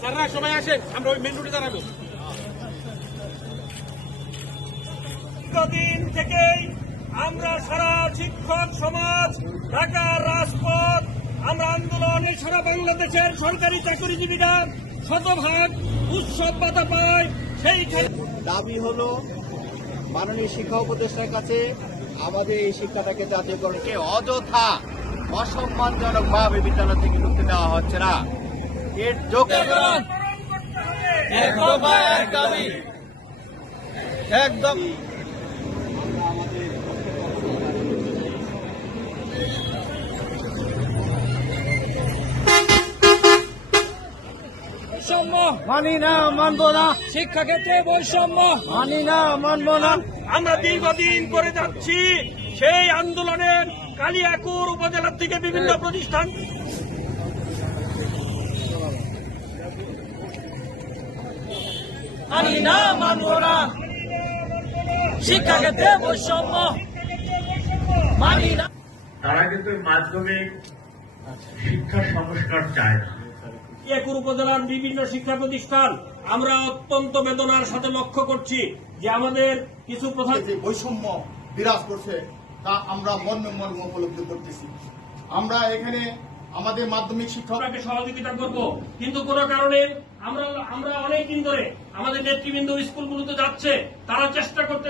স্যাররা সবাই আসেন, আমরা ওই মেন রোডে দাঁড়াবো। দীর্ঘদিন থেকেই আমরা সারা শিক্ষক সমাজ ঢাকার রাজপথ আমরা আন্দোলনে সারা বাংলাদেশের সরকারি চাকরিজীবীরা শতভাগ উৎসব পাতা পায়। সেইখানে দাবি হলো মাননীয় শিক্ষা উপদেষ্টার কাছে আমাদের এই শিক্ষাটাকে জাতীয়করণকে অযথা অসম্মানজনক ভাবে বিদ্যালয় থেকে ঢুকতে দেওয়া হচ্ছে না। এর যোগ্য একদম বৈষম্য মানি না, মানবো না, শিক্ষাক্ষেত্রে বৈষম্য মানি না, মানবো না। আমরা দীর্ঘদিন করে যাচ্ছি সেই আন্দোলনের কালিয়াকুর উপজেলা থেকে বিভিন্ন প্রতিষ্ঠান মানি না, মানবো না, শিক্ষাক্ষেত্রে বৈষম্য মানি না। তারা কিন্তু মাধ্যমিক শিক্ষা সংস্কার চায় না। কালিয়াকুর উপজেলার বিভিন্ন শিক্ষা প্রতিষ্ঠান আমরা অত্যন্ত বেদনার সাথে লক্ষ্য করছি যে আমাদের কিছু প্রধান যে বৈষম্য বিরাজ করছে তা আমরা মর্মে উপলব্ধি করতেছি। আমরা এখানে আমাদের মাধ্যমিক শিক্ষক আপনাকে সহযোগিতা করব, কিন্তু কোনো কারণে আমরা অনেক দিন ধরে আমাদের নেতৃবৃন্দ স্কুলগুলোতে যাচ্ছে, তারা চেষ্টা করতে